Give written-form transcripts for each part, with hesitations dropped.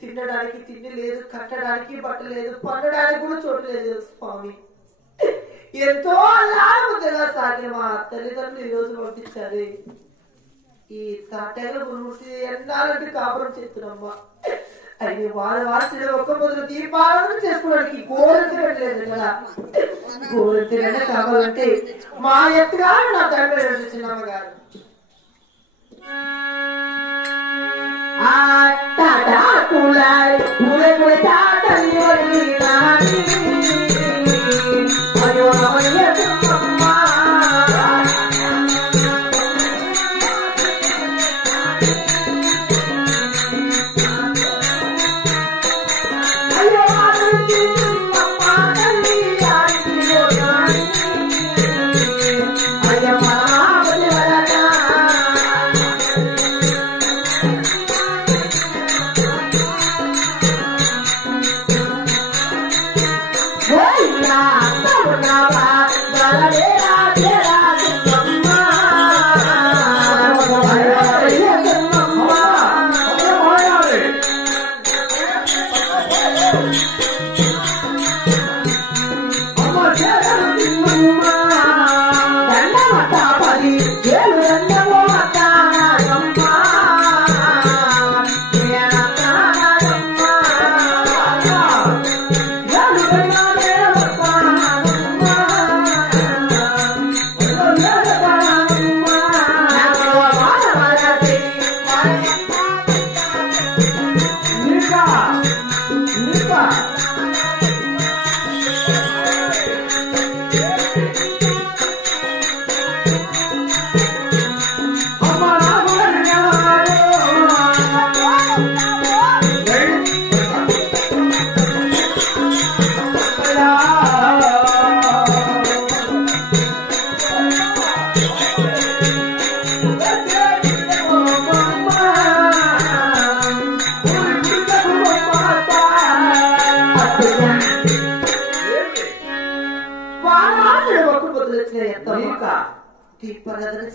తినడానికి తిండి లేదు, కట్టడానికి బట్ట లేదు, పండడానికి కూడా చోటు లేదు స్వామి. ఎంతో అల్లాముద్దగా సాగిన మా తల్లిదండ్రులు ఈ రోజు పంపించారు. ఈ తాటేల గురుమూర్తి ఎన్నాళ్ళంటే కాపురం చేస్తున్నామ్మా. అది వారి వాసిన ఒక్క మొదలు దీపాలను చేసుకోవడానికి గోరెత్తి పెట్టలేదు కదా. గోరెత్తి కావాలంటే మా ఎత్తుగా నా తండ్రి చిన్నమ్మ గారు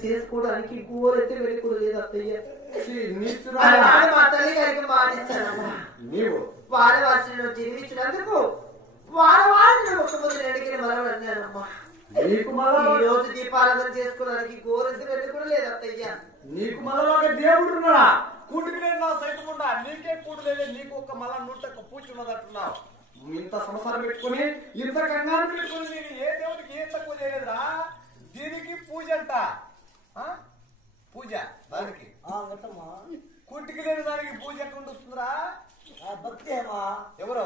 చేసుకోవడానికి గోరెత్తే వెళ్ళకూడదు లేదు అత్తయ్య. మా తల్లి గారికి మాటిచ్చానమ్మా. వారి వాసిన జన్మించినందుకు వారి వాసిన ఒక్క పొద్దున అడిగిన మరవలు అన్నానమ్మా. ఈ రోజు దీపారాధన చేసుకోవడానికి గోరెత్తే వెళ్ళకూడదు లేదు అత్తయ్య. నీకు మళ్ళా దేవుడు ఉన్నాడా? కూటికి నా సైతం ఉండా, నీకే కూడు లేదు. నీకు ఒక మళ్ళా నూట పూచి ఉన్నదంటున్నావు. ఇంత సంసారం పెట్టుకుని ఇంత కంగారు పెట్టుకుని నేను ఏ దేవుడికి ఏం తక్కువ చేయలేదురా. దీనికి పూజ అంట, పూజ దానికి కూటికి లేని దానికి పూజ ఎక్కడ వస్తుందిరా? భక్తి ఎవరో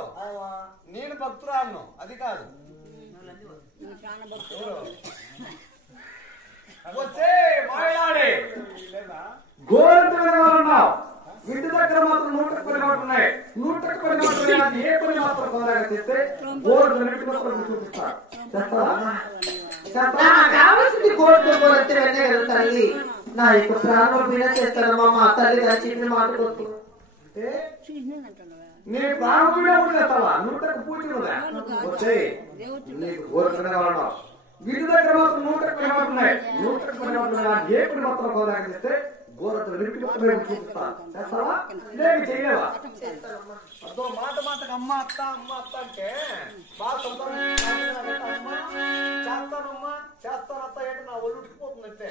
నేను భక్తురాలను, అది కాదు వచ్చే మాయలాడే గోరంటున్నావు ఇంటి దగ్గర మాత్రం 110 మాటలు ఉన్నాయి. 110 మాటలు ఏ పని మాత్రం కొనగా చేస్తే గోరంటు మాత్రం చూపిస్తా. కావాల్సింది కోర్టు తల్లి నా యొక్క ప్రాణం మీద చేస్తానమ్మా. మా తల్లి గారు చిన్న మాట కొట్టు నీ ప్రాణం కూడా చేస్తావా? 100 పూజ వచ్చే నీకు గోరంటున్నా కావాలన్నావు. ఇంటి దగ్గర మాత్రం 110 మాటలు ఉన్నాయి. 110 మాటలు ఏ పని మాత్రం కొనగా చేస్తే గోరంటు చూపిస్తా. చేస్తావా? లేదు చేయలేవా? అదో మాట మాటకు అమ్మ అత్త అంటే బాగా చేస్తానమ్మా చేస్తానత్త ఏంటి నా ఒళ్ళు ఉడికిపోతుంది అంతే.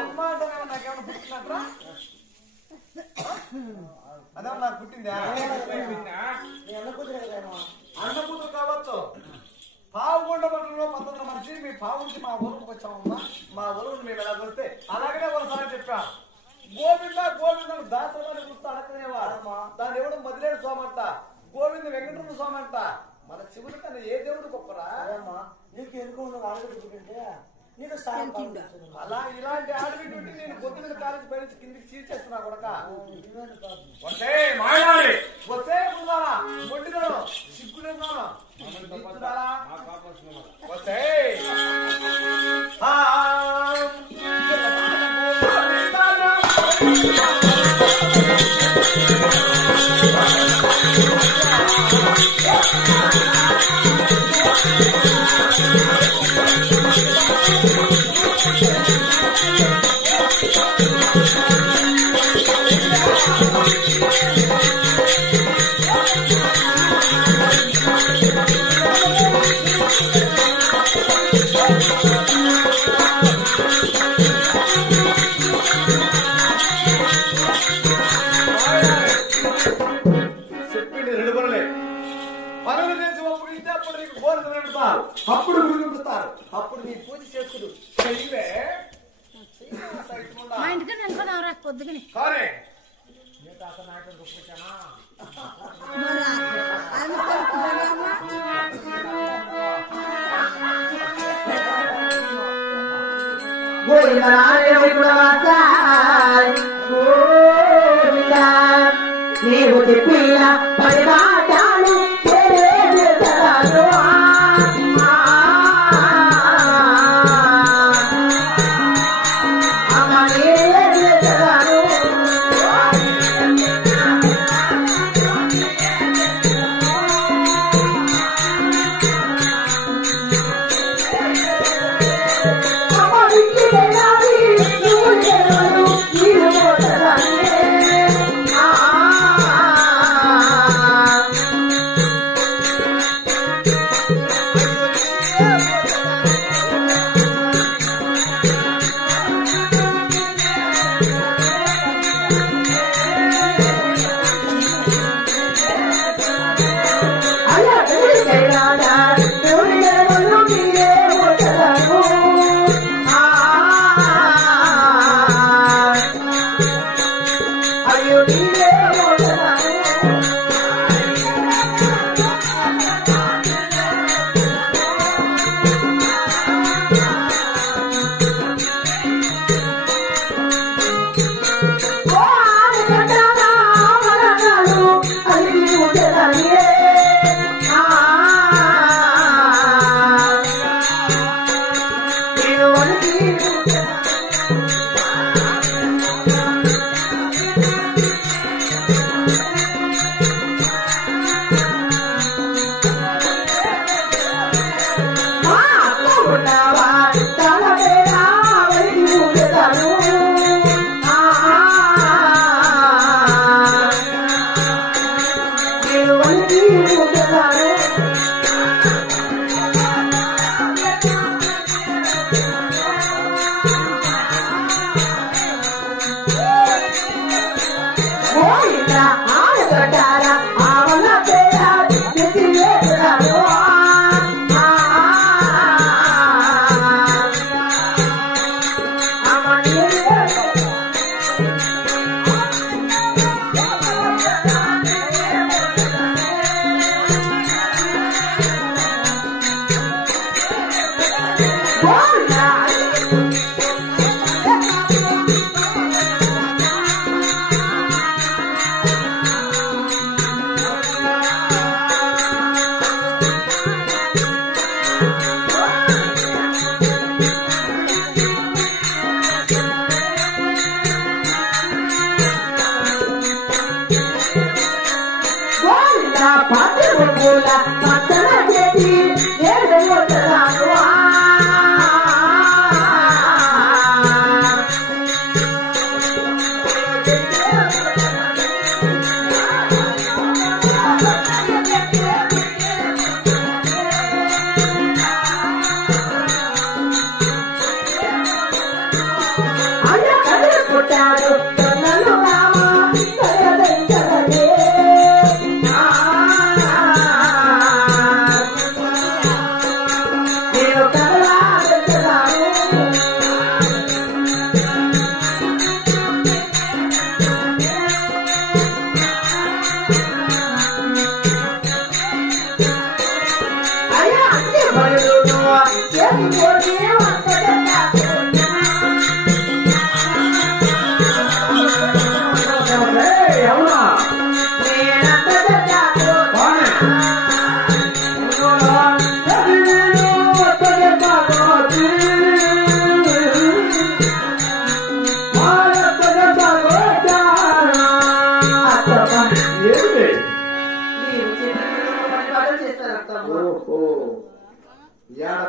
అమ్మ అంటే నాకేమన్నా పుట్టినట్రా? అదే నాకు పుట్టిందా? అన్న కూతురు కావచ్చు. పావుగొండ పట్టణంలో 19 మనిషి మీ పావు నుంచి మా ఊరికి వచ్చామమ్మా. మా ఊరుని మేము ఎలా కొలిస్తే అలాగనే ఒకసారి చెప్పా. గోవింద గోవింద దాసమని గుర్తు అడగనేవాడమ్మా. దాని ఎవడు మదిలేడు స్వామి అంట, గోవింద వెంకటరమణ స్వామి అంట. మన శివుడి కన్నా ఏ దేవుడు గొప్పరా? నీకు ఎందుకు ఆడబెట్టుకుంటే నీకు అలా ఇలాంటి ఆడబెట్టి నేను పొద్దున్న కాలేజీ పై నుంచి కిందికి చీల్చేస్తున్నా కొడక. వస్తే మాయలాడి వస్తే మొండిదాను సిగ్గులేదాను వస్తే అప్పుడు చూపిస్తారు. అప్పుడు నీ పూజ చేసుకుడు మా ఇంటికి వెళ్ళిపోదాం పొద్దుకుని కానీ నీవు చెప్పిన పది మాటలు Thank you.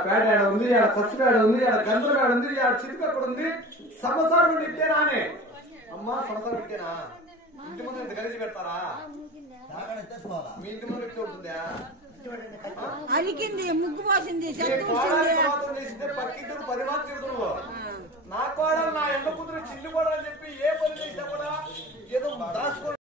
పేడ ఉంది, పచ్చిపేడ ఉంది, గంధపేడ ఉంది, చిరుకు అక్కడ ఉంది. సంవత్సరం ఇట్టే రానే అమ్మా, సంవత్సరం ఇట్టేనా? ఇంటి ముందు ఇంత కలిసి పెడతారా? మీ ఇంటి ముందు ఇట్టే ఉంటుందా? అలికింది, ముగ్గు పోసింది, పక్కి